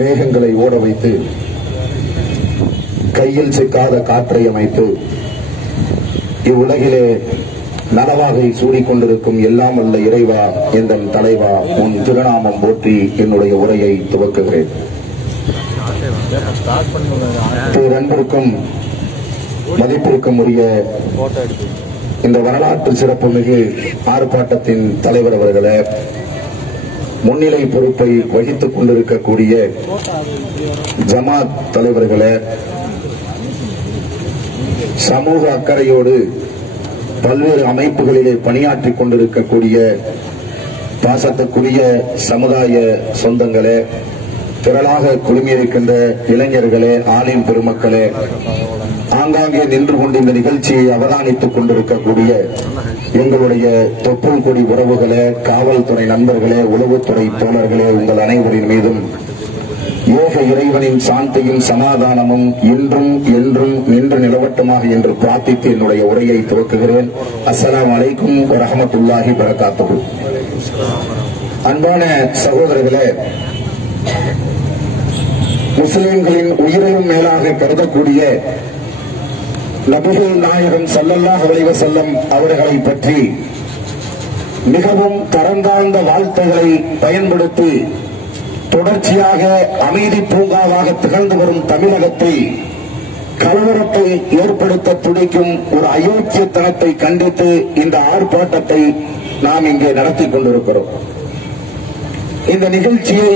மேகங்களை ஓட வைத்து கையில் சிக்காத காற்றை அமைத்து இவ்வுலகிலே நலவாகை சூடிக்கொண்டிருக்கும் எல்லாம் அல்ல இறைவா எந்தன் தலைவா உன் திருநாமம் போற்றி என்னுடைய உரையை துவக்குகிறேன். பேரன்பிற்கும் மதிப்பிற்கும் உரிய இந்த வரலாற்று சிறப்புமிகு ஆர்ப்பாட்டத்தின் தலைவர் அவர்களே, முன்னிலை பொறுப்பை வகித்துக் கொண்டிருக்கக்கூடிய ஜமாத் தலைவர்களே, சமூக அக்கறையோடு பல்வேறு அமைப்புகளிலே பணியாற்றிக் கொண்டிருக்கக்கூடிய பாசத்துக்குரிய சமுதாய சொந்தங்களே, திரளாக குழுமியிருக்கின்ற இளைஞர்களே, ஆலிம் பெருமக்களே, ஆங்காங்கே நின்று கொண்டு இந்த நிகழ்ச்சியை அவதானித்துக் கொண்டிருக்கக்கூடிய எங்களுடைய தொப்புள் கொடி உறவுகளே, காவல்துறை நண்பர்களே, உளவுத்துறை தோழர்களே, உங்கள் அனைவரின் மீதும் ஏக இறைவனின் சாந்தியும் சமாதானமும் இன்றும் என்றும் நின்று நிலவட்டுமாக என்று பிரார்த்தித்து என்னுடைய உரையை துவக்குகிறேன். அஸ்ஸலாமு அலைக்கும் வரஹ்மத்துல்லாஹி வபரகாத்துஹு. அன்பான சகோதரர்களே, முஸ்லிம்களின் உயிரையும் மேலாக கருதக்கூடிய நபிகள் நாயகம் ஸல்லல்லாஹு அலைஹி வஸல்லம் அவர்களை பற்றி மிகவும் தரந்தாழ்ந்த வார்த்தைகளை பயன்படுத்தி தொடர்ச்சியாக அமைதி பூங்காவாக திகழ்ந்து வரும் தமிழகத்தை கலவரத்தை ஏற்படுத்த துடிக்கும் ஒரு அயோக்கியத்தனத்தை கண்டித்து இந்த ஆர்ப்பாட்டத்தை நாம் இங்கே நடத்தி கொண்டிருக்கிறோம். இந்த நிகழ்ச்சியை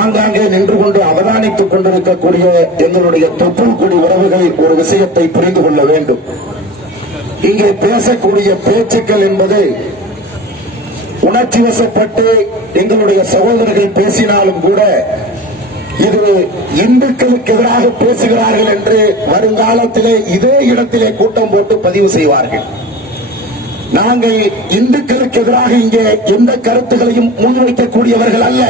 ஆங்காங்கே நின்று கொண்டு அவதானித்துக் கொண்டிருக்கக்கூடிய எங்களுடைய தொப்புள் கொடி உறவுகள் ஒரு விஷயத்தை புரிந்து கொள்ள வேண்டும். இங்கே பேசக்கூடிய பேச்சுக்கள் என்பது உணர்ச்சி வசப்பட்டு எங்களுடைய சகோதரர்கள் பேசினாலும் கூட இது இந்துக்களுக்கு எதிராக பேசுகிறார்கள் என்று வருங்காலத்திலே இதே இடத்திலே கூட்டம் போட்டு பதிவு செய்வார்கள். நாங்கள் இந்துக்களுக்கு எதிராக இங்கே எந்த கருத்துக்களையும் முன்வைக்கக்கூடியவர்கள் அல்ல.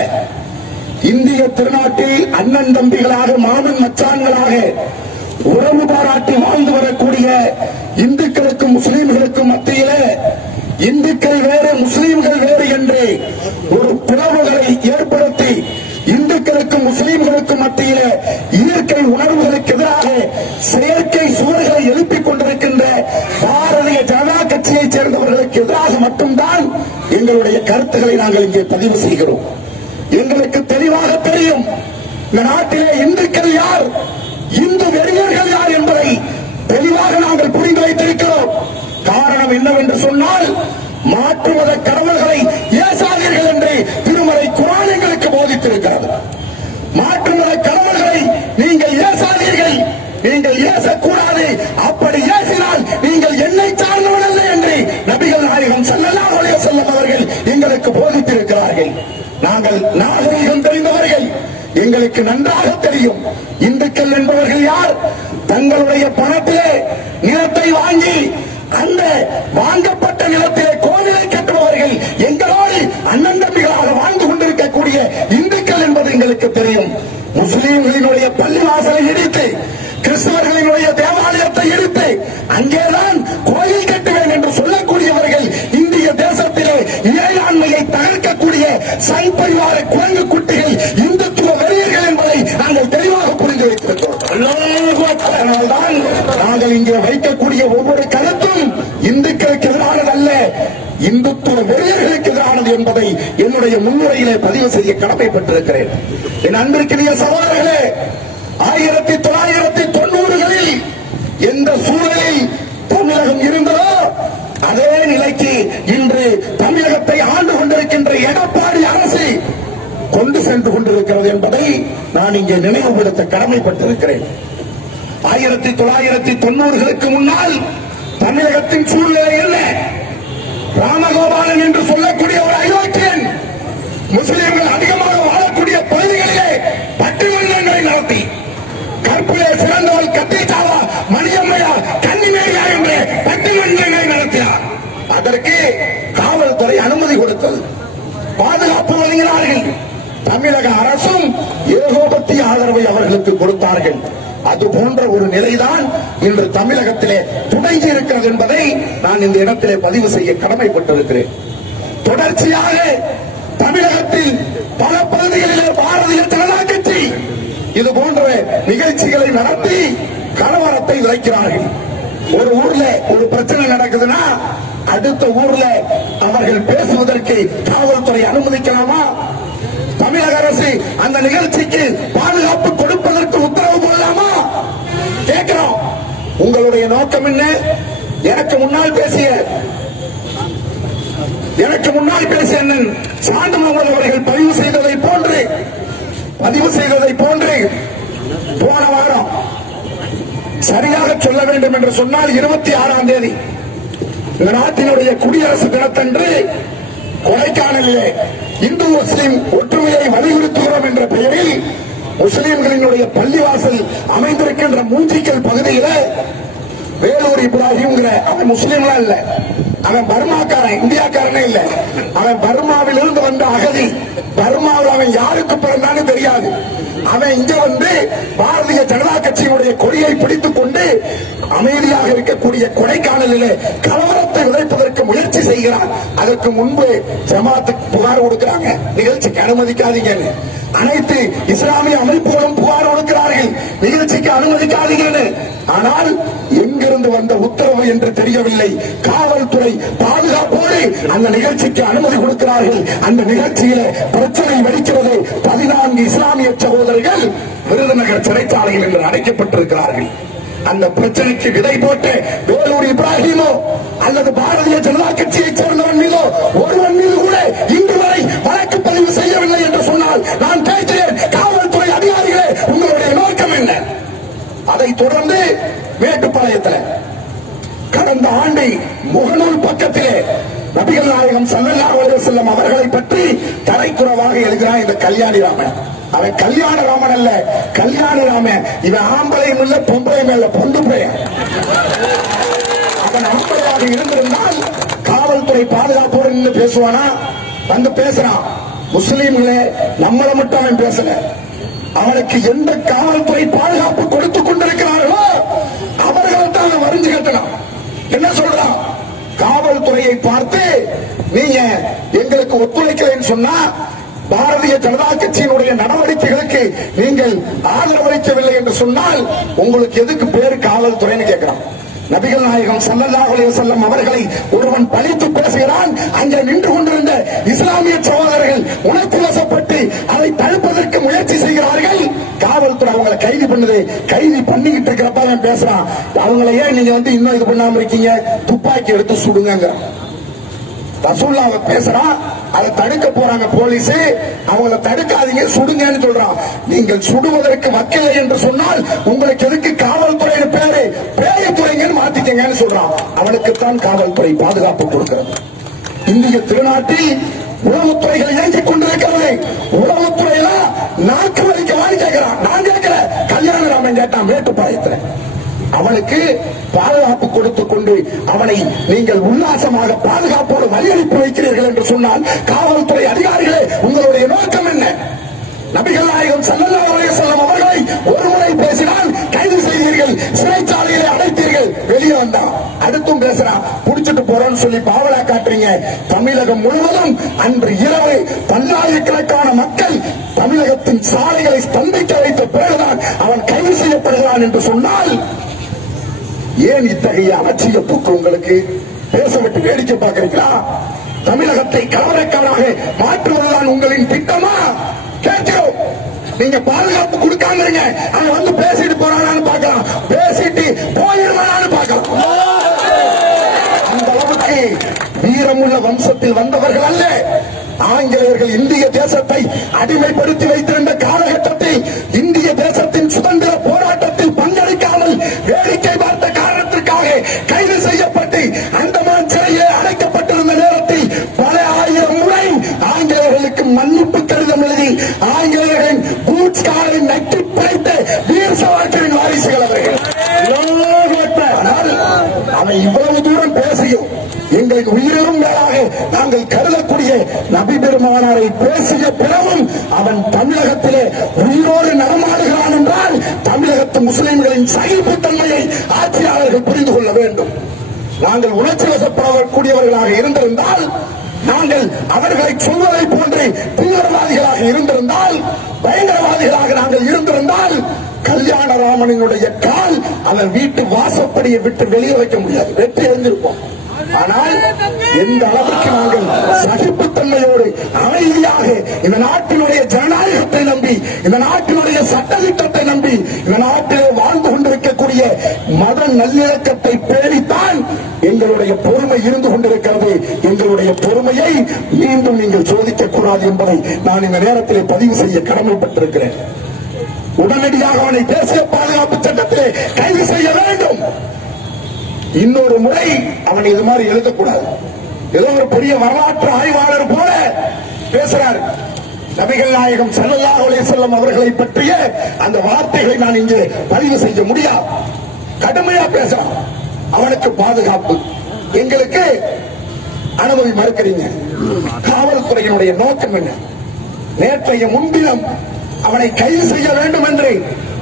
இந்திய திருநாட்டில் அண்ணன் தம்பிகளாக, மாமன் மச்சான்களாக உறவு பாராட்டி வாழ்ந்து வரக்கூடிய இந்துக்களுக்கும் முஸ்லீம்களுக்கும் மத்தியிலே இந்துக்கள் வேறு முஸ்லீம்கள் வேறு என்று ஒரு பிளவுகளை ஏற்படுத்தி இந்துக்களுக்கும் முஸ்லீம்களுக்கும் மத்தியிலே இயற்கை உணர்வுகளுக்கு எதிராக செயற்கை சுவர்களை எழுப்பிக் கொண்டிருக்கின்ற பாரதிய ஜனதா கட்சியைச் சேர்ந்தவர்களுக்கு எதிராக மட்டும்தான் எங்களுடைய கருத்துக்களை நாங்கள் இங்கே பதிவு செய்கிறோம். எங்களுக்கு தெளிவாக தெரியும் இந்த நாட்டிலே இந்துக்கள் யார், இந்து வெறியர்கள் யார் என்பதை தெளிவாக நாங்கள் புரிந்து வைத்திருக்கிறோம். காரணம் என்னவென்று சொன்னால், மாற்று மத கடவுள்களை ஏசாதீர்கள் என்று திருமலை குர்ஆன் எங்களுக்கு போதித்திருக்கிறது. மாற்று மத கடவுள்களை நீங்கள் ஏசாதீர்கள், நீங்கள் ஏசக்கூடாது, அப்படி ஏசினால் நீங்கள் என்னை சார்ந்தவன் அல்ல என்று நபிகள் நாயகம் ஸல்லல்லாஹு அலைஹி வஸல்லம் அவர்கள் எங்களுக்கு போதித்திருக்கிறார்கள். நாங்கள் நாகரிகம் தெரிந்தவர்கள், எங்களுக்கு நன்றாக தெரியும் இந்துக்கள் என்பவர்கள் யார். தங்களுடைய பணத்திலே நிலத்தை வாங்கி அந்த வாங்கப்பட்ட நிலத்திலே கோவிலை கட்டுபவர்கள் எங்களோடு அண்ணன் தம்பிகளாக வாழ்ந்து கொண்டிருக்கக்கூடிய இந்துக்கள் என்பது எங்களுக்கு தெரியும். முஸ்லீம்களினுடைய பள்ளிவாசலை இடித்து, கிறிஸ்தவர்களினுடைய தேவாலயத்தை இடித்து அங்கேதான் கோயில் கட்டுவேன் என்று சொல்லக்கூடியவர்கள் இந்திய தேசத்திலே இறையாண்மையை தகர்க்கக்கூடிய சைப்பரிவார குரங்கு குட்டிகள், இந்துத்துவ வெறியர்கள் என்பதை நாங்கள் தெளிவாக புரிந்து வைத்திருக்கிறோம். அதனால்தான் நாங்கள் இங்கே வைக்கக்கூடிய ஒவ்வொரு கருத்தும் இந்துக்களுக்கு எதிரானதல்ல, இந்துத்துவ வெறியர்களுக்கு எதிரானது என்பதை என்னுடைய முன்னுரையிலே பதிவு செய்ய கடமைப்பட்டிருக்கிறேன். என் அன்பிற்குரிய சகோதரர்களே, 1990களில் எந்த சூழலில் தமிழகம் இருந்ததோ அதே நிலைக்கு இன்று தமிழகத்தை ஆண்டு கொண்டிருக்கின்ற எடப்பாடி அரசு கொண்டு சென்று கொண்டிருக்கிறது என்பதை நான் இங்கே நினைவுபடுத்த கடமைப்பட்டிருக்கிறேன். 1990களுக்கு முன்னால் தமிழகத்தின் சூழ்நிலை என்ன? ராமகோபாலன் என்று சொல்லக்கூடிய ஒரு அயோக்கியன் முஸ்லிம்கள் அதிகமாக வாழக்கூடிய பகுதிகளிலே பட்டிமன்றங்களை நடத்தி, கற்பிலே சிறந்தவள் கத்தீஜாவா, மணியம்மையா, கன்னிமேயா என்று பட்டிமன்றங்களை நடத்தினார். அதற்கு காவல்துறை அனுமதி கொடுத்தது, பாதுகாப்பு வழங்கினார்கள். தமிழக அரசும் ஏகோபத்திய ஆதரவை அவர்களுக்கு கொடுத்தார்கள். அது போன்ற ஒரு நிலைதான் இன்று தமிழகத்திலே தொடங்கி இருக்கிறது என்பதை நான் இந்த இடத்திலே பதிவு செய்ய கடமைப்பட்டிருக்கிறேன். தொடர்ச்சியாக தமிழகத்தில் பல பகுதிகளிலே பாரதிய ஜனதா கட்சி இது போன்ற நிகழ்ச்சிகளை நடத்தி கலவரத்தை விளைக்கிறார்கள். ஒரு ஊர்ல ஒரு பிரச்சனை நடக்குதுன்னா அடுத்த ஊர்ல அவர்கள் பேசுவதற்கு காவல்துறை அனுமதிக்கலாமா? தமிழக அரசு அந்த நிகழ்ச்சிக்கு பாதுகாப்பு கொடுப்பதற்கு உத்தரவு போடலாமா? கேட்கிறோம். உங்களுடைய நோக்கம் என்ன? எனக்கு முன்னால் பேசிய அண்ணன் சாந்தமோகன் அவர்கள் பதிவு செய்ததை போன்று போன வாரம் சரியாக சொல்ல வேண்டும் என்று சொன்னால் 26ஆம் தேதி இந்த நாட்டினுடைய குடியரசு தினத்தன்று கொடைக்கானலிலே இந்து முஸ்லிம் ஒற்றுமையை வலியுறுத்துகிறோம் என்ற பெயரில் முஸ்லிம்களினுடைய பள்ளிவாசல் அமைந்திருக்கின்ற மூஞ்சிக்கல் பகுதியில் வேலூர் இப்ராஹிம் அவன் முஸ்லீம்லாம் இல்ல, அவன் பர்மாக்காரன், இந்தியாக்காரனே இல்ல. அவன் பர்மாவில் இருந்து வந்த அகதி. பர்மாவில் அவன் யாருக்கு பிறந்தான்னு தெரியாது. அவன் இங்க வந்து பாரதிய ஜனதா கட்சியினுடைய கொடியை பிடித்துக் கொண்டு அமைதியாக இருக்கக்கூடிய கொடைக்கானலிலே கலவரத்தை விளைப்பதற்கு முயற்சி செய்கிறான். அதற்கு முன்பு ஜமாத்துக்கு புகார் கொடுக்கிறாங்க, நிகழ்ச்சிக்கு அனுமதிக்காதீங்கன்னு. அனைத்து இஸ்லாமிய அமைப்புகளும் புகார் கொடுக்கிறார்கள், நிகழ்ச்சிக்கு அனுமதிக்காதீங்கன்னு. ஆனால் எங்கிருந்து வந்த உத்தரவு என்று தெரியவில்லை. காவல்துறை பாதுகாப்போடு அந்த நிகழ்ச்சிக்கு அனுமதி கொடுக்கிறார்கள். அந்த நிகழ்ச்சியில பிரச்சனை வெடிக்கிறது. 14 இஸ்லாமிய சகோதரர்கள் விருதுநகர் சிறைச்சாலையில் என்று அடைக்கப்பட்டிருக்கிறார்கள். அந்த பிரச்சனைக்கு விதை போட்டு வேலூர் இப்ராஹிமோ அல்லது பாரதிய ஜனதா கட்சியைச் சேர்ந்தவன் மீதோ ஒருவன் மீது கூட இன்று வரை வழக்கு பதிவு செய்யவில்லை என்று சொன்னால் நான் கேட்கிறேன், காவல்துறை அதிகாரிகளே, உங்களுடைய நோக்கம் என்ன? அதைத் தொடர்ந்து மேட்டுப்பாளையத்தில் கடந்த ஆண்டு முகநூல் பக்கத்திலே நபிகள் நாயகம் ஸல்லல்லாஹு அலைஹி வஸல்லம் அவர்களை பற்றி தரைக்குறவாக எழுதினான் இந்த கல்யாணிராமன். அவன் கல்யாணராமன் அல்ல, கல்யாணராமன். இவன் ஆம்பளையும் இல்ல, பொம்பளையும் இல்ல, பொண்டு பையன். அவன் ஆம்பளையாக இருந்திருந்தால் காவல்துறை பாதுகாப்போடு நின்று பேசுவானா? வந்து பேசுறான். முஸ்லீம்களே, நம்மளை மட்டும் அவன் பேசல. அவனுக்கு எந்த காவல்துறை பாதுகாப்பு கொடுத்துக் கொண்டிருக்கிறார்களோ அவர்கள் தான் வரிஞ்சு கட்டணும். என்ன சொல்றான்? காவல்துறையை பார்த்து நீங்க எங்களுக்கு ஒத்துழைக்கலைன்னு சொன்னா பாரதிய ஜனதா கட்சியினுடைய நடவடிக்கைகளுக்கு நீங்கள் ஆதரவளிக்கவில்லை என்று சொன்னால் உங்களுக்கு எதுக்கு பேரு காவல்துறைன்னு கேட்கிறான். நபிகள் நாயகம் ஸல்லல்லாஹு அலைஹி வஸல்லம் அவர்களை ஒருவன் பழித்து பேசுகிறான். அங்கே நின்று கொண்டிருந்த இஸ்லாமிய சகோதரர்கள் உணர்ச்சி வசப்பட்டு அதை தடுப்பதற்கு முயற்சி செய்கிறார்கள். காவல்துறை அவங்களை கைது பண்ணுது. கைது பண்ணிக்கிட்டு இருக்கிறப்ப அவன் பேசுறான், அவங்களை ஏன் நீங்க வந்து இன்னும் இது பண்ணாம இருக்கீங்க, துப்பாக்கி எடுத்து சுடுங்க. ரசூலுல்லாஹ் பேசுறான், அதை தடுக்க போறாங்க போலீஸ். அவங்களை தடுக்காதீங்க, சுடுங்கன்னு சொல்றான். நீங்கள் சுடுவதற்கு வக்கில்லை என்று சொன்னால் உங்களுக்கு எதுக்கு காவல்துறை பேரு? பேயத்துறைங்கன்னு மாத்திக்கங்கன்னு சொல்றான். அவனுக்குத்தான் காவல்துறை பாதுகாப்பு கொடுக்கிறது. இந்திய திருநாட்டில் உளவுத்துறைகள் இயங்கிக் கொண்டிருக்கிறது. உளவுத்துறையில நாக்கு வலிக்கவான்னு கேட்கிறான். நான் கேட்கிற கல்யாணராமன் கேட்டான் மேட்டுப்பாளையத்தில். அவனுக்கு பாதுகாப்பு கொடுத்துக் கொண்டு அவனை நீங்கள் உல்லாசமாக பாதுகாப்போடு வழியனுப்பி வைக்கிறீர்கள் என்று சொன்னால் காவல்துறை அதிகாரிகளே, உங்களுடைய நோக்கம் என்ன? நபிகள் நாயகம் ஸல்லல்லாஹு அலைஹி வஸல்லம் அவர்களை ஒருமுறை பேசினால் கைது செய்தீர்கள், சிறைச்சாலையிலே அடைத்தீர்கள், வெளியே வந்தான் அடுத்தும் பேசுறான், புடிச்சிட்டு போறோம்னு சொல்லி பாவலா காட்டுறீங்க. தமிழகம் முழுவதும் அன்று இரவு பல்லாயிரக்கணக்கான மக்கள் தமிழகத்தின் சாலைகளை ஸ்தம்பிக்க வைத்த பிறகுதான் அவன் கைது செய்யப்படுகிறான் என்று சொன்னால் ஏன் இத்தகைய அலட்சிய போக்கு உங்களுக்கு? பேசவிட்டு வேடிக்கை பார்க்கிறீங்களா? தமிழகத்தை கலவரக்காராக மாற்றுவதுதான் உங்களின் திட்டமா? கேட்கிறோம். நீங்க பாதுகாப்பு கொடுக்காம இருங்க, அவன் வந்து பேசிட்டு போறானான்னு பார்க்கலாம், பேசிட்டு போயிருவானான்னு பார்க்கலாம். அந்த அளவுக்கு வீரமுள்ள வம்சத்தில் வந்தவர்கள் அல்ல. ஆங்கிலேயர்கள் இந்திய தேசத்தை அடிமைப்படுத்தி வைத்திருந்த காலகட்டத்தில் இந்திய தேசத்தின் சுதந்திர போராட்டத்தில் பங்கெடுக்காமல் வேடிக்கை பார்த்த காரணத்திற்காக கைது செய்யப்பட்டு அந்தமான் சிறையில் அடைக்கப்பட்டிருந்த நேரத்தில் பல ஆயிரம் முறை ஆங்கிலேயர்களுக்கு மன்னிப்பு கடிதம் எழுதி ஆங்கிலேயர்களின் பூட்ஸ் காரின் நக்கி பிழைத்த வீர் சவார்கரின் வாரிசுகள் அவர்கள். ஆனால் அவன் இவ்வளவு தூரம் பேசியும் எங்களுக்கு உயிரும் மேலாக நாங்கள் கருதக்கூடிய நபி பெருமானாரை பேசிய பிறகும் அவன் தமிழகத்திலே உயிரோடு நடமாடுகிறான் என்றால் தமிழகத்து முஸ்லிம்களின் சகிப்புத்தன்மையை ஆட்சியாளர்கள் புரிந்து கொள்ள வேண்டும். நாங்கள் உணர்ச்சி வசப்படக்கூடியவர்களாக இருந்திருந்தால், நாங்கள் அவர்களை சொல்வதை போன்று தீவிரவாதிகளாக இருந்திருந்தால், பயங்கரவாதிகளாக நாங்கள் இருந்திருந்தால் கல்யாணராமனினுடைய கால் அவன் வீட்டு வாசப்படியை விட்டு வெளியே வைக்க முடியாது, வெற்றி எறிஞ்சிருப்போம். ஆனால் எந்த அளவுக்கு நாங்கள் சகிப்புத்தன்மையோடு அமைதியாக இந்த நாட்டினுடைய ஜனநாயகத்தை நம்பி, இந்த நாட்டினுடைய சட்டத்திட்டத்தை நம்பி, இந்த நாட்டிலே வாழ்ந்து கொண்டிருக்கக்கூடிய மத நல்லிணக்கத்தை பேணித்தான் எங்களுடைய பொறுமை இருந்து கொண்டிருக்கிறது. எங்களுடைய பொறுமையை மீண்டும் நீங்கள் சோதிக்க கூடாது என்பதை நான் இந்த நேரத்தில் பதிவு செய்ய கடமைப்பட்டிருக்கிறேன். உடனடியாக அவனை தேசிய பாதுகாப்பு சட்டத்திலே கைது செய்ய வேண்டும். இன்னொரு முறை அவன் இது மாதிரி எழுதக்கூடாது. ஏதோ ஒரு பெரிய வரலாற்று ஆய்வாளர் போல பேசுறார். நபிகள் நாயகம் ஸல்லல்லாஹு அலைஹி வஸல்லம் அவர்களை பற்றிய அந்த வார்த்தைகளை நான் இங்கே பதிவு செய்ய முடியாது. கடுமையா பேசலாம். அவனுக்கு பாதுகாப்பு, எங்களுக்கு அனுமதி மறுக்கிறீங்க. காவல்துறையினுடைய நோக்கம் என்ன? நேற்றைய முன்தினம் அவனை கைது செய்ய வேண்டும் என்று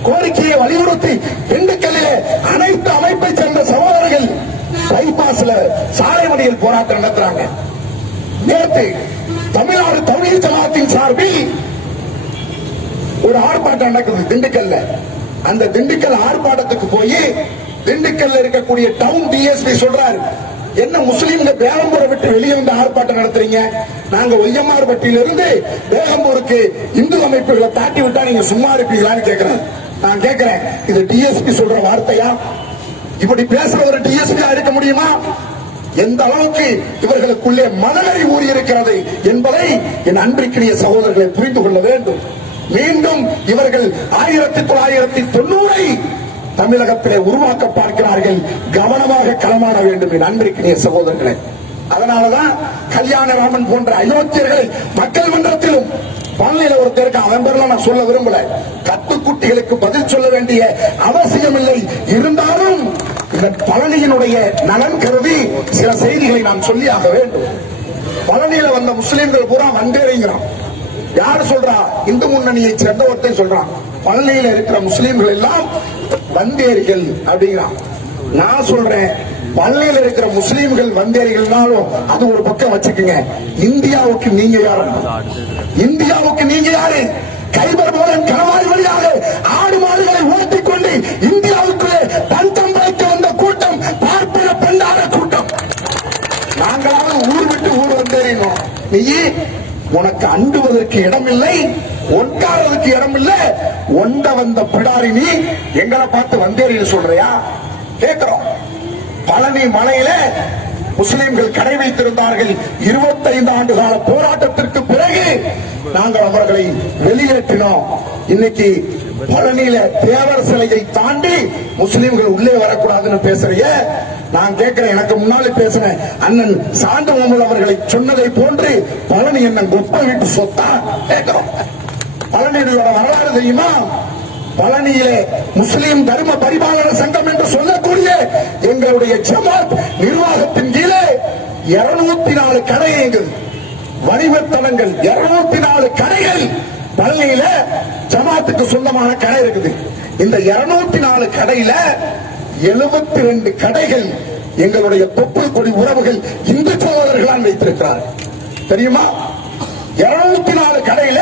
கோரிக்கையை வலியுறுத்தி திண்டுக்கல்லிலே அனைத்து அமைப்பை சேர்ந்த சகோதரர்கள் பைபாஸ்ல சாலை மறியல் போராட்டம் நடத்துறாங்க. நேற்று தமிழ்நாடு தௌஹீத் ஜமாத்தின் சார்பில் ஒரு ஆர்ப்பாட்டம் நடக்குது திண்டுக்கல்ல. அந்த திண்டுக்கல் ஆர்ப்பாட்டத்துக்கு போய் திண்டுக்கல்ல இருக்கக்கூடிய டவுன் டிஎஸ்பி சொல்றாரு, என்ன முஸ்லீம்கள் பேகம்பூரை விட்டு வெளியே வந்து ஆர்ப்பாட்டம் நடத்துறீங்க? நாங்க ஒய்யமார்பட்டியிலிருந்து பேகம்பூருக்கு இந்து அமைப்புகளை தாட்டி விட்டா நீங்க சும்மா இருப்பீங்களான்னு கேட்கிறேன். நான் கேட்கிறேன், இது டிஎஸ்பி சொல்ற வார்த்தையா? இப்படி பேசுற ஒரு டிஎஸ்பி இருக்க முடியுமா? எந்த அளவுக்கு இவர்களுக்குள்ளே மனநெறி ஊறி இருக்கிறது என்பதை என் அன்பிற்குரிய சகோதரர்களை புரிந்து கொள்ள வேண்டும். மீண்டும் இவர்கள் 1990 தமிழகத்திலே உருவாக்க பார்க்கிறார்கள். கவனமாக களமாட வேண்டும் என் அன்பிற்குரிய சகோதரர்களே. அதனாலதான் கல்யாணராமன் போன்ற அயோக்கியர்களை மக்கள் மன்றத்திலும் பள்ளியில ஒருத்தருக்கு அவன் பேர்லாம் நான் சொல்ல விரும்பல. கத்துக்குட்டிகளுக்கு பதில் சொல்ல வேண்டிய அவசியம் இல்லை. இருந்தாலும் இந்த பழனியினுடைய நலன் கருதி சில செய்திகளை நான் சொல்லியாக வேண்டும். பழனியில வந்த முஸ்லீம்கள் பூரா வந்தேறிங்கிறான். யார் சொல்றா? இந்து முன்னணியை சேர்ந்த ஒருத்தன் சொல்றான், பழனியில இருக்கிற முஸ்லீம்கள் எல்லாம் வந்தேரிகள் அப்படிங்கிறான். நான் சொல்றேன், பழனியில் இருக்கிற முஸ்லீம்கள் வந்தேரிகள்னாலும் அது ஒரு பக்கம் வச்சுக்கோங்க. இந்தியாவுக்கு நீங்க யாரு? இந்தியாவுக்கு நீங்க யாரு? கைபர் மூலம் கணவாய் வழியாக ஆடு மாடுகளை ஓட்டிக்கொண்டு இந்தியாவுக்குள்ளே பஞ்சம் வைக்க வந்த கூட்டம் பார்ப்பிட பெண்டாத கூட்டம். நாங்களாவது ஊர் விட்டு ஊர் வந்தேறினோம். நீ உனக்கு அண்டுவதற்கு இடமில்லை, ஒன்றாவதற்கு இடமில்லை. ஒண்ட வந்த பிடாரி நீ எங்களை பார்த்து வந்தேறின்னு சொல்றியா? கேட்கிறோம். பழனி மலையில முஸ்லிம்கள் கடை வைத்திருந்தார்கள். 25 ஆண்டு கால போராட்டத்திற்கு பிறகு நாங்கள் அவர்களை வெளியேற்றினோம். இன்னைக்கு பழனியில தேவர் சிலையை தாண்டி முஸ்லிம்கள் உள்ளே வரக்கூடாதுன்னு பேசுறிய. நான் கேட்கிறேன், எனக்கு முன்னாலே பேசின அண்ணன் சாண்டு முகமது அவர்களை சொன்னதை போன்று பழனி என்ன கொப்பை வீட்டு சொத்தா? கேட்கிறோம். பழனியோட வரலாறு தெரியுமா? பழனியிலே முஸ்லீம் தர்ம பரிபாலன சங்கம் என்று சொல்லக்கூடிய எங்களுடைய ஜமாத் நிர்வாகத்தின் கீழே 204 கடை இயங்குது. வணிகத்தலங்கள் 204 கடைகள் பழனியில ஜமாத்துக்கு சொந்தமான கடை இருக்குது. இந்த 204 கடையில 72 கடைகள் எங்களுடைய தொப்பு கொடி உறவுகள் இந்து சகோதரர்களால் வைத்திருக்கிறார். தெரியுமா? 204 கடையில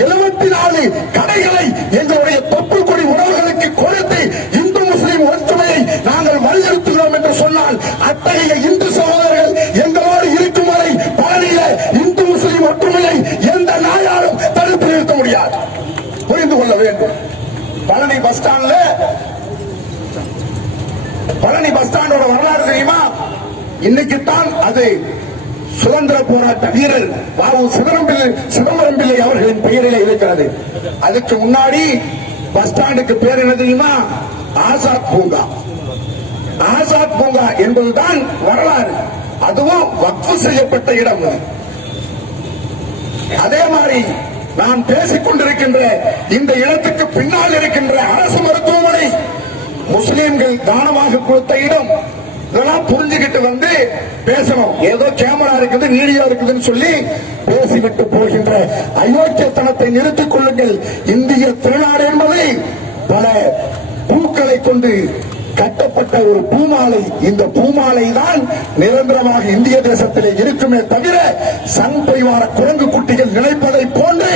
74 கடைகளை எங்களுடைய தொப்பு கொடி உறவுகளுக்கு கொடுத்து இந்து முஸ்லிம் ஒற்றுமையை நாங்கள் வலியுறுத்துகிறோம் என்று சொன்னால், அத்தகைய இந்து சகோதரர்கள் எங்களோடு இருக்கும் வரை பழனியில இந்து முஸ்லிம் ஒற்றுமையை எந்த நாயாலும் தடுத்து நிறுத்த முடியாது. புரிந்து கொள்ள வேண்டும். பழனி பஸ் ஸ்டாண்டோட வரலாறு தெரியுமா? இன்னைக்குத்தான் அது சுதந்திர போராட்ட வீரர் வாவு சிதம்பரம் பிள்ளை அவர்களின் பெயரில் இருக்கிறது. அதுக்கு முன்னாடி பஸ் ஸ்டாண்டுக்கு பேர் என்ன தெரியுமா? ஆசாத் பூங்கா. ஆசாத் பூங்கா என்பதுதான் வரலாறு. அதுவும் வக்ஃப் செய்யப்பட்ட இடம். அதே மாதிரி நான் பேசிக் கொண்டிருக்கின்ற இந்த இடத்துக்கு பின்னால் இருக்கின்ற அரசு மருத்துவமனை முஸ்லீம்கள் தானமாக கொடுத்த இடம். இதெல்லாம் புரிஞ்சுக்கிட்டு வந்து பேசணும். ஏதோ கேமரா இருக்குது, வீடியோ இருக்குதுன்னு சொல்லி பேசிவிட்டு போகின்ற அயோக்கியத்தனத்தை நிறுத்திக் கொள்ளுங்கள். இந்திய திருநாடு என்பதை பல பூக்களை கொண்டு கட்டப்பட்ட ஒரு பூமாலை. இந்த பூமாலை தான் நிரந்தரமாக இந்திய தேசத்திலே இருக்குமே தவிர சங் பரிவார குரங்கு குட்டிகள் நினைப்பதை போன்று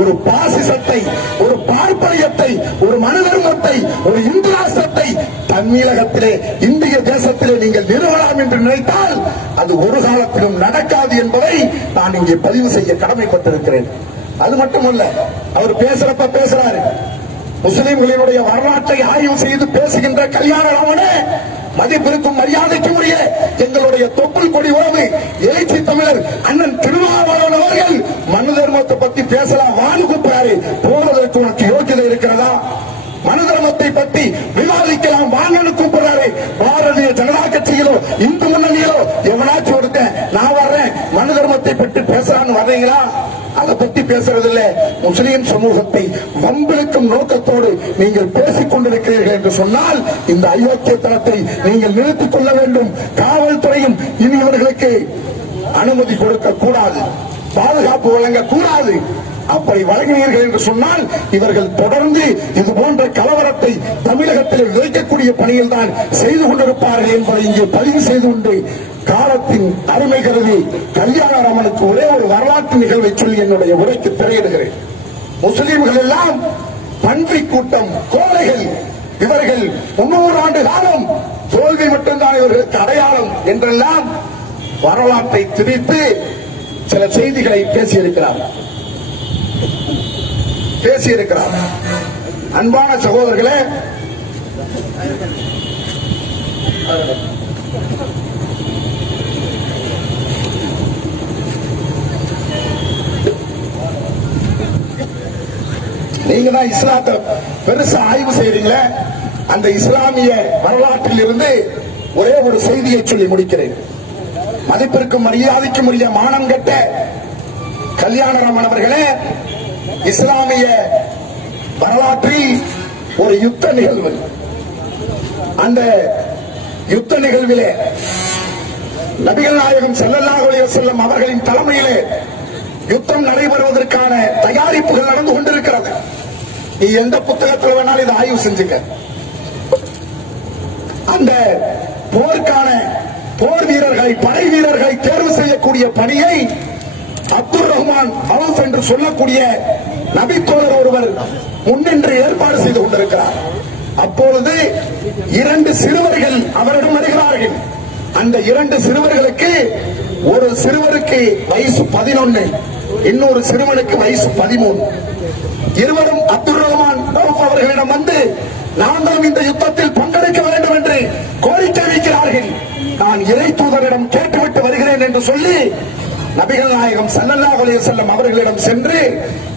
ஒரு பாசிசத்தை, ஒரு பார்ப்பனியத்தை, ஒரு மனுதர்மத்தை, ஒரு இந்து ராஷ்டிரத்தை தமிழகத்திலே இந்திய தேசத்திலே நீங்கள் நிறுவலாம் என்று நினைத்தால் அது ஒரு காலத்திலும் நடக்காது என்பதை நான் இங்கே பதிவு செய்ய கடமைப்பட்டிருக்கிறேன். அது மட்டுமல்ல, அவர் பேசுறப்ப பேசுறாரு, முஸ்லிம்களினுடைய வரலாற்றை ஆய்வு செய்து பேசுகின்ற கல்யாணராமனே, மதிப்பிற்கும் மரியாதைக்கும் உரிய எங்களுடைய தொப்புள் கொடி உறவு எழுச்சி தமிழர் அண்ணன் திருமாவளவன் அவர்கள் மனு தர்மத்தை பத்தி பேசலாம் வான்னு கூப்பிடாரு. போவதற்கு உனக்கு யோகியதை இருக்கிறதா? மனு தர்மத்தை பற்றி விவாதிக்கலாம் வாங்கன்னு கூப்பிடுறாரு. பாரதிய ஜனதா கட்சியிலோ இந்து முன்னணியிலோ எவனாச்சும் ஒருத்தன் நான் வர்றேன் மனு தர்மத்தை பற்றி பேசலான்னு வர்றீங்களா? அதை பற்றி பேசுறது இல்ல. முஸ்லீம் சமூகத்தை வம்பிழுக்கும் நோக்கத்தோடு நீங்கள் பேசிக் கொண்டிருக்கிறீர்கள் என்று சொன்னால் இந்த அயோக்கியத்தனத்தை நீங்கள் நிறுத்திக் கொள்ள வேண்டும். காவல்துறையும் இனி இவர்களுக்கு அனுமதி கொடுக்க கூடாது, பாதுகாப்பு வழங்க கூடாது. அப்படி வழங்கினீர்கள் என்று சொன்னால் இவர்கள் தொடர்ந்து இது போன்ற கலவரத்தை தமிழகத்தில் விதைக்கக்கூடிய பணியில் தான் செய்து கொண்டிருப்பார்கள் என்பதை இங்கே பதிவு செய்து கொண்டு காலத்தின் அருமை கருதி கல்யாணராமனுக்கு ஒரே ஒரு வரலாற்று நிகழ்வை சொல்லி என்னுடைய உரைக்கு திரையிடுகிறேன். முஸ்லிம்கள் எல்லாம் பன்றி கூட்டம், கோழைகள், இவர்கள் 300 ஆண்டு காலம் தோல்வி மட்டும்தான் இவர்களுக்கு அடையாளம் என்றெல்லாம் வரலாற்றை திரித்து சில செய்திகளை பேசியிருக்கிறார். அன்பான சகோதரர்களே, நீங்க தான் இஸ்லாத்தை பெருசா ஆய்வு செய்றீங்களே, அந்த இஸ்லாமிய வரலாற்றில் இருந்து ஒரே ஒரு செய்தியை சொல்லி முடிக்கிறேன். மதிப்பிற்கும் மரியாதைக்கும் உரிய மானம் கெட்ட கல்யாணராமன் அவர்களே, இஸ்லாமிய வரலாற்றில் ஒரு யுத்த நிகழ்வு, அந்த யுத்த நிகழ்விலே நபிகள் நாயகம் ஸல்லல்லாஹு அலைஹி வஸல்லம் அவர்களின் தலைமையிலே யுத்தம் நடைபெறுவதற்கான தயாரிப்புகள் நடந்து கொண்டிருக்கிறது. நீ எந்த புத்தகத்தில் வேணாலும் இதை ஆய்வு செஞ்சுக்க. அந்த போருக்கான போர் வீரர்களை, படை வீரர்களை தேர்வு செய்யக்கூடிய பணியை அப்துல் ரஹ்மான் அவுஃப் என்று சொல்லக்கூடிய நபித்தோழர் ஒருவர் முன்னின்று ஏற்பாடு செய்து கொண்டிருக்கிறார். அப்பொழுது 2 சிறுவர்கள் அவரிடம் வருகிறார்கள். அந்த 2 சிறுவர்களுக்கு, ஒரு சிறுவருக்கு வயசு 11, இன்னொரு சிறுவனுக்கு வயசு 13. இருவரும் அப்துல் ரஹ்மான் அவுஃப் அவர்களிடம் வந்து நாங்களும் இந்த யுத்தத்தில் பங்கெடுக்க வேண்டும் என்று கோரிக்கை வைக்கிறார்கள். நான் இறை தூதரிடம் கேட்டுவிட்டு வருகிறேன் என்று சொல்லி நபிகள் நாயகம் ஸல்லல்லாஹு அலைஹி வஸல்லம் அவர்களிடம் சென்று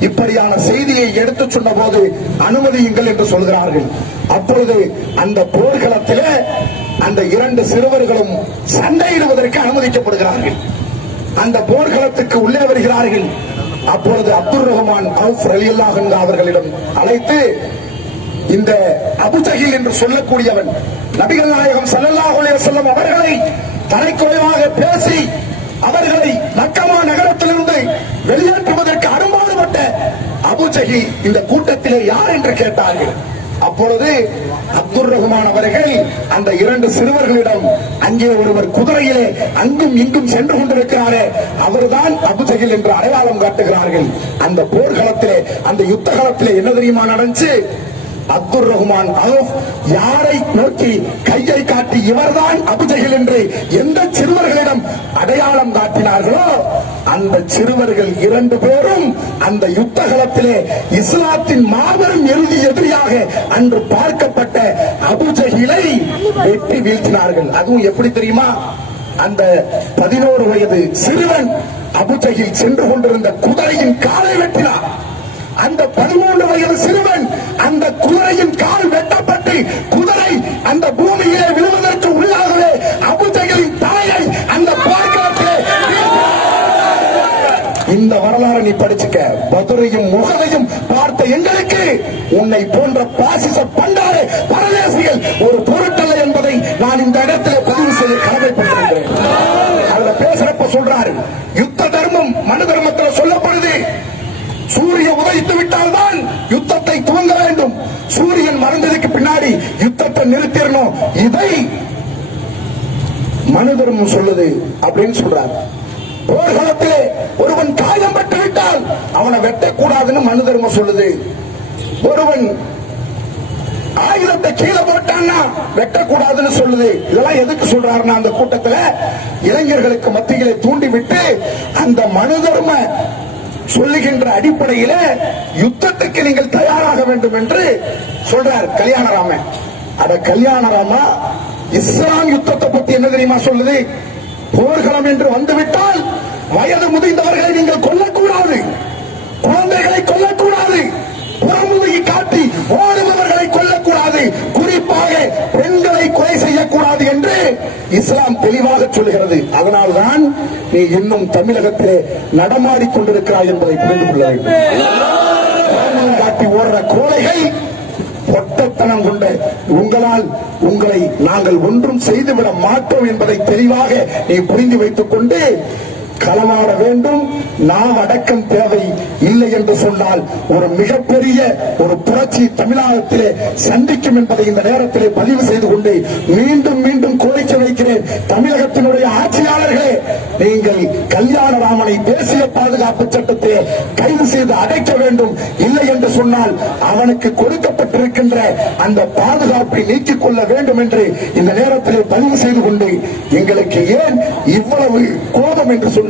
இப்படியான செய்தியை எடுத்துச் சொன்ன போது அனுமதியுங்கள் என்று சொல்கிறார்கள். அப்பொழுது அந்த போர்க்களத்திலே அந்த 2 சிறுவர்களும் சண்டையிடுவதற்கு அனுமதிக்கப்படுகிறார்கள். அந்த போர்க்களத்துக்கு உள்ளே வருகிறார்கள். அப்பொழுது அப்துல் ரஹ்மான் அவுஃப் ரலியல்லாஹு அன்ஹு அவர்களிடம் அழைத்து, இந்த அபுஜஹில் என்று சொல்லக்கூடியவன் நபிகள் நாயகம் ஸல்லல்லாஹு அலைஹி வஸல்லம் அவர்களை தரைக்குறைவாக பேசி அவர்களை மக்கமா நகரத்திலிருந்து வெளியேற்றுவதற்கு அரும்பாடுபட்ட அபுஜஹில் இந்த கூட்டத்திலே யார் என்று கேட்டார்கள். அப்பொழுது அப்துல் ரஹ்மான் அவர்கள் அந்த 2 சிறுவர்களிடம், அங்கே ஒருவர் குதிரையிலே அங்கும் இங்கும் சென்று கொண்டிருக்கிறாரே அவர்தான் அபுஜஹில் என்று அடையாளம் காட்டுகிறார்கள். அந்த போர்க்களத்திலே, அந்த யுத்த களத்திலே என்ன தெரியுமா நடந்துச்சு? அப்துல் ரஹ்மான் அவுஃப் யாரை நோக்கி கையை காட்டி இவர்தான் அபுஜஹில் என்று எந்த சிறுவர்களிடம் அடையாளம் காட்டினார்களோ அந்த சிறுவர்கள் 2 பேரும் அந்த யுத்த களத்திலே இஸ்லாத்தின் மாபெரும் இறுதி எதிரியாக அன்று பார்க்கப்பட்ட அபுஜஹிலை வெட்டி வீழ்த்தினார்கள். அதுவும் எப்படி தெரியுமா? அந்த 11 வயது சிறுவன் அபுஜஹில் சென்று கொண்டிருந்த குதிரையின் காலை வெட்டினார். அந்த 13 வயது சிறுவன் அந்த குதிரையின் கால் வெட்டப்பட்டு குதிரை அந்த பூமியிலே விழுவதற்கு உள்ளாகவே அபுஜஹிலின் தலையை அந்த போர்க்களத்திலே. இந்த வரலாறு நீ படிச்சுக்க. பத்ரையும் முகதையும் பார்த்த எங்களுக்கு உன்னை போன்ற பாசிச பண்டாரே பரதேசிகள் ஒரு பொருட்டல்ல என்பதை நான் இந்த இடத்திலே பதிவு செய்ய கடமைப்பட்டிருக்கிறேன். அதுல பேசுறப்ப சொல்றாரு, யுத்த தர்மம் மனு தர்மத்தில் சொல்லப்படுது. சூரிய உதயித்து விட்டால்தான் யுத்தத்தை துவங்க வேண்டும். சூரியன் மறைந்ததுக்கு பின்னாடி யுத்தத்தை நிறுத்திடணும். இதை மனு தர்மம் சொல்லுது அப்படின்னு சொல்றார். போர்க்களத்திலே ஒருவன் காயம் பட்டு விட்டால் அவனை வெட்டக்கூடாதுன்னு மனு தர்மம் சொல்லுது. ஒருவன் ஆயுதத்தை கீழே போட்டான்னா வெட்டக்கூடாதுன்னு சொல்லுது. இதெல்லாம் எதுக்கு சொல்றாருன்னா, அந்த கூட்டத்தில் இளைஞர்களுக்கு மத்தியிலே தூண்டிவிட்டு அந்த மனு தர்ம சொல்லுகின்ற அடிப்படையில யுத்தத்துக்கு நீங்கள் தயாராக வேண்டும் என்று சொல்றார் கல்யாணராமன். அட கல்யாணராமா, இஸ்லாம் யுத்தத்தை பத்தி என்ன தெரியுமா சொல்லுது? போர்க்களம் என்று வந்துவிட்டால் வயது முதிர்ந்தவர்களை நீங்கள் கொல்லக்கூடாது, குழந்தைகளை கொல்லக்கூடாது, புறமுதுகி காட்டி ஓடுபவர்களை கொல்லக்கூடாது, குறிப்பாக பெண்களை கொலை செய்யக்கூடாது என்று இஸ்லாம் தெளிவாக சொல்லுகிறது. அதனால்தான் நீ இன்னும் தமிழகத்திலே நடமாடிக் கொண்டிருக்கிறாய் என்பதை புரிந்து கொள்ள வேண்டும். காட்டி ஓடுற கோழைகள் பொட்டத்தனம் கொண்ட உங்களால் உங்களை நாங்கள் ஒன்றும் செய்துவிட மாட்டோம் என்பதை தெளிவாக நீ புரிந்து வைத்துக் கொண்டு களமாட வேண்டும். நாம் அடக்கம் தேவை. இல்லை என்று சொன்னால் ஒரு மிகப்பெரிய ஒரு புரட்சி தமிழகத்திலே சந்திக்கும் என்பதை இந்த நேரத்திலே பதிவு செய்து கொண்டு மீண்டும் மீண்டும் கோரிக்கை வைக்கிறேன். தமிழகத்தினுடைய ஆட்சியாளர்களே, நீங்கள் கல்யாணராமனை தேசிய பாதுகாப்பு சட்டத்தை கைது செய்து அடைக்க வேண்டும். இல்லை என்று சொன்னால் அவனுக்கு கொடுக்கப்பட்டிருக்கின்ற அந்த பாதுகாப்பை நீக்கிக் கொள்ள வேண்டும் என்று இந்த நேரத்திலே பதிவு செய்து கொண்டு, எங்களுக்கு ஏன் இவ்வளவு கோபம் என்று சொன்னால்,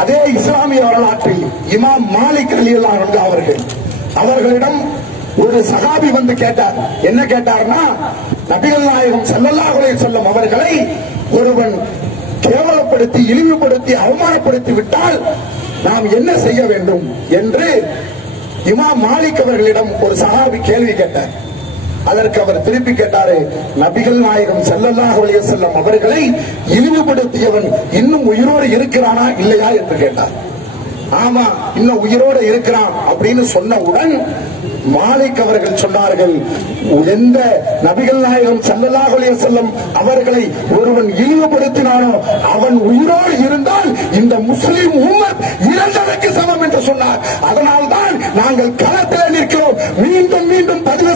அதே இஸ்லாமிய வரலாற்றில் இமாம் மாலிக் ரலியல்லாஹு அன்ஹு அவர்களிடம் ஒரு சஹாபி வந்து கேட்டார். என்ன கேட்டார்னா, நபிகள் நாயகம் ஸல்லல்லாஹு அலைஹி வஸல்லம் அவர்களை ஒருவன் கேவலப்படுத்தி இழிவுபடுத்தி அவமானப்படுத்தி விட்டால் நாம் என்ன செய்ய வேண்டும் என்று இமாம் மாலிக் அவர்களிடம் ஒரு சஹாபி கேள்வி கேட்டார். அதற்கு அவர் திருப்பி கேட்டாரு, நபிகள் நாயகம் ஸல்லல்லாஹு அலைஹி வஸல்லம் அவர்களை இழிவுபடுத்தியவன் இன்னும் உயிரோடு இருக்கிறானா இல்லையா என்று கேட்டார். ஆமா, இன்னும் உயிரோடு இருக்கிறான் அப்படின்னு சொன்னவுடன் மாலிக் அவர்கள் சொன்னார்கள், எந்த நபிகள் நாயகம் ஸல்லல்லாஹு அலைஹி வஸல்லம் அவர்களை ஒருவன் இழிவுபடுத்தினானோ அவன் உயிரோடு இருந்தால் இந்த முஸ்லிம் உம்மத் இறந்ததற்கு சமம் என்று சொன்னார். அதனால்தான் நாங்கள் களத்தில் நிற்கிறோம். மீண்டும் மீண்டும் பதிவு